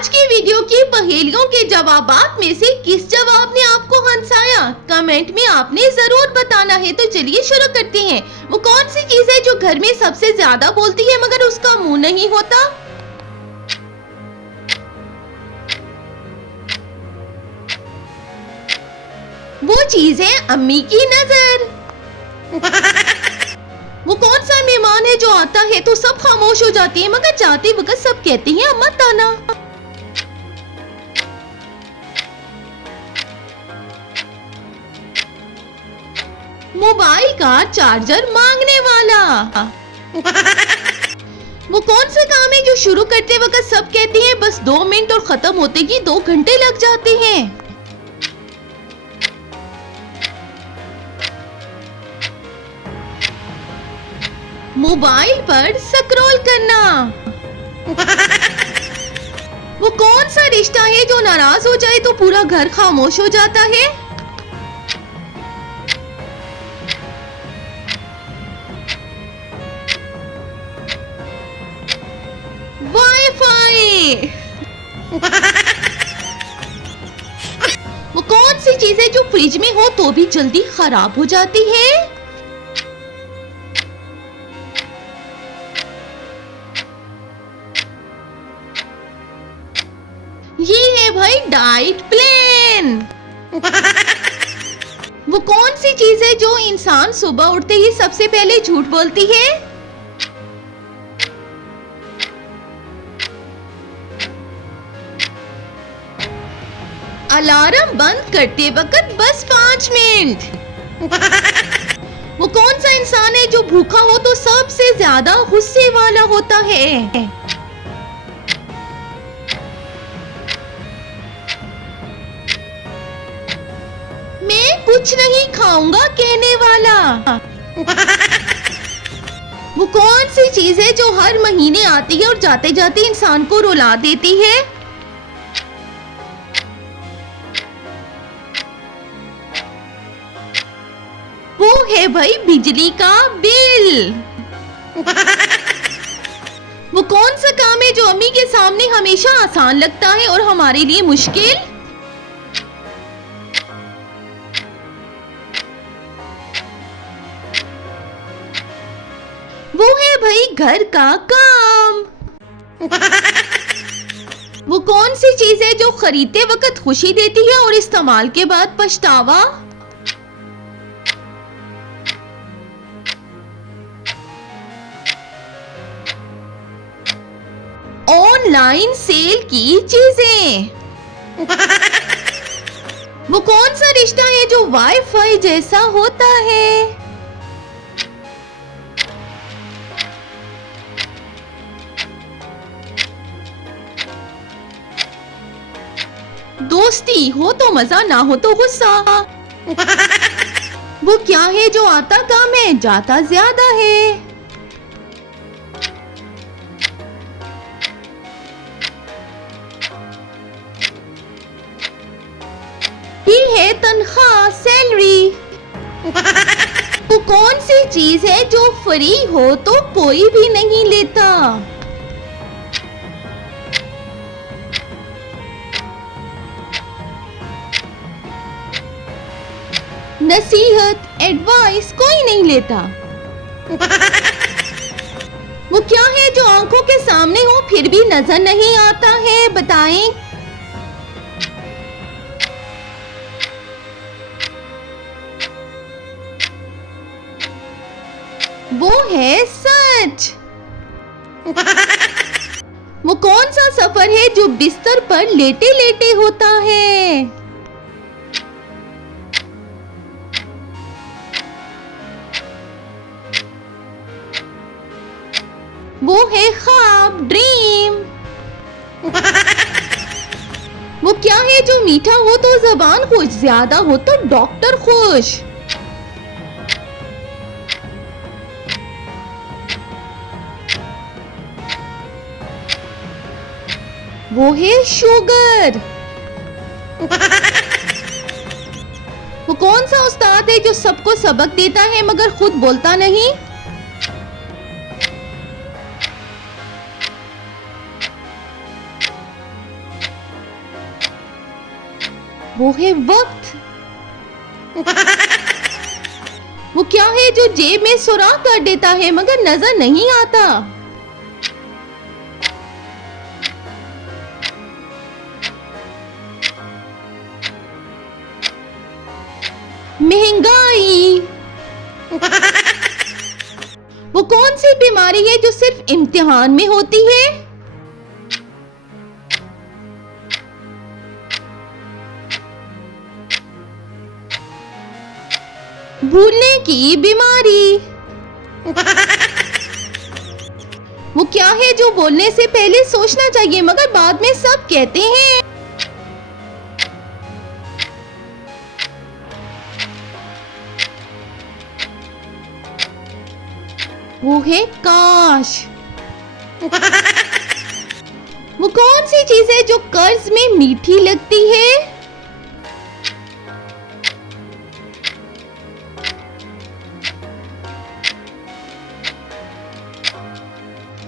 आज की वीडियो की पहेलियों के जवाबात में से किस जवाब ने आपको हंसाया, कमेंट में आपने जरूर बताना है। तो चलिए शुरू करते हैं। वो कौन सी चीज है जो घर में सबसे ज्यादा बोलती है मगर उसका मुंह नहीं होता? वो चीज है अम्मी की नजर। वो कौन सा मेहमान है जो आता है तो सब खामोश हो जाती है मगर जाते वक्त सब कहते हैं अम्मा ताना। मोबाइल का चार्जर मांगने वाला। वो कौन सा काम है जो शुरू करते वक्त सब कहते हैं बस 2 मिनट और खत्म होते ही 2 घंटे लग जाते हैं? मोबाइल पर स्क्रॉल करना। वो कौन सा रिश्ता है जो नाराज हो जाए तो पूरा घर खामोश हो जाता है? वाईफाई। वो कौन सी चीज है जो फ्रिज में हो तो भी जल्दी खराब हो जाती है? ये है भाई डाइट प्लान। वो कौन सी चीज है जो इंसान सुबह उठते ही सबसे पहले झूठ बोलती है? अलार्म बंद करते वक्त बस 5 मिनट। वो कौन सा इंसान है जो भूखा हो तो सबसे ज्यादा गुस्से वाला होता है? मैं कुछ नहीं खाऊंगा कहने वाला। वो कौन सी चीज है जो हर महीने आती है और जाते जाते इंसान को रुला देती है? वो है भाई बिजली का बिल। वो कौन सा काम है जो अम्मी के सामने हमेशा आसान लगता है और हमारे लिए मुश्किल? वो है भाई घर का काम। वो कौन सी चीज है जो खरीदते वक्त खुशी देती है और इस्तेमाल के बाद पछतावा? ऑनलाइन सेल की चीजें। वो कौन सा रिश्ता है जो वाईफाई जैसा होता है? दोस्ती हो तो मजा, ना हो तो गुस्सा। वो क्या है जो आता कम है जाता ज्यादा है? है तनख्वाह, सैलरी। वो कौन सी चीज है जो फ्री हो तो कोई भी नहीं लेता? नसीहत, एडवाइस कोई नहीं लेता। वो क्या है जो आंखों के सामने हो फिर भी नजर नहीं आता है? बताएं। वो है सच। वो कौन सा सफर है जो बिस्तर पर लेटे लेटे होता है? वो है ख्वाब, ड्रीम। वो क्या है जो मीठा हो तो जबान खुश, ज्यादा हो तो डॉक्टर खुश? वो है शुगर। वो कौन सा उस्ताद है जो सबको सबक देता है मगर खुद बोलता नहीं? वो है वक्त। वो क्या है जो जेब में सुराख कर देता है मगर नजर नहीं आता? महंगाई। वो कौन सी बीमारी है जो सिर्फ इम्तिहान में होती है? भूलने की बीमारी। वो क्या है जो बोलने से पहले सोचना चाहिए मगर बाद में सब कहते हैं? वो है काश। वो कौन सी चीज है जो कर्ज में मीठी लगती है?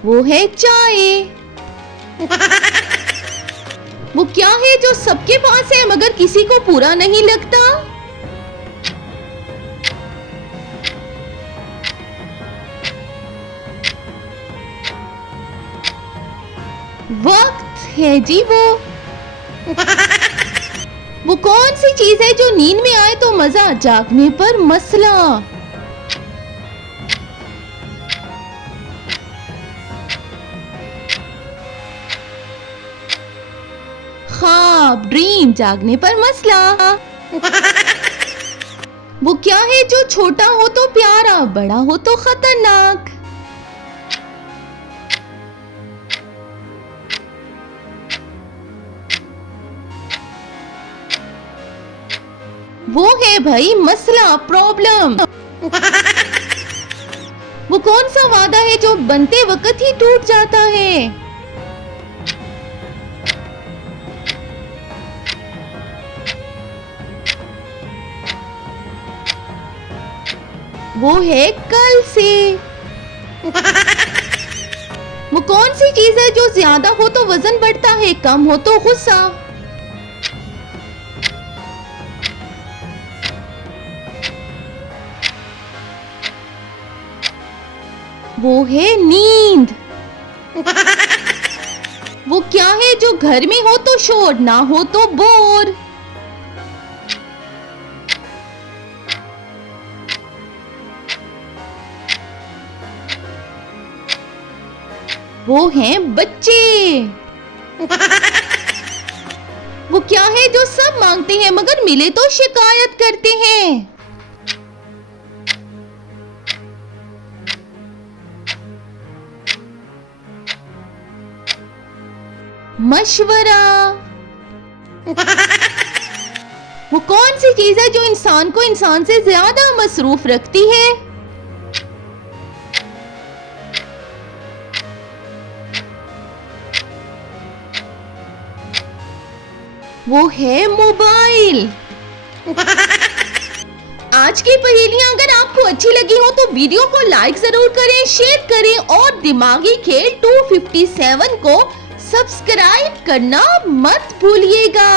वो है चाय। वो क्या है जो सबके पास है मगर किसी को पूरा नहीं लगता? वक्त है जी वो। वो कौन सी चीज है जो नींद में आए तो मजा, जागने पर मसला? ख्वाब, ड्रीम, जागने पर मसला। वो क्या है जो छोटा हो तो प्यारा, बड़ा हो तो खतरनाक? वो है भाई मसला, प्रॉब्लम। वो कौन सा वादा है जो बनते वक्त ही टूट जाता है? वो है कल से। वो कौन सी चीज है जो ज्यादा हो तो वजन बढ़ता है, कम हो तो गुस्सा? वो है नींद। वो क्या है जो घर में हो तो शोर, ना हो तो बोर? वो हैं बच्चे। वो क्या है जो सब मांगते हैं मगर मिले तो शिकायत करते हैं? मशवरा। वो कौन सी चीज है जो इंसान को इंसान से ज्यादा मसरूफ रखती है? वो है मोबाइल। आज की पहेलियां अगर आपको अच्छी लगी हो तो वीडियो को लाइक जरूर करें, शेयर करें और दिमागी खेल 257 को सब्सक्राइब करना मत भूलिएगा।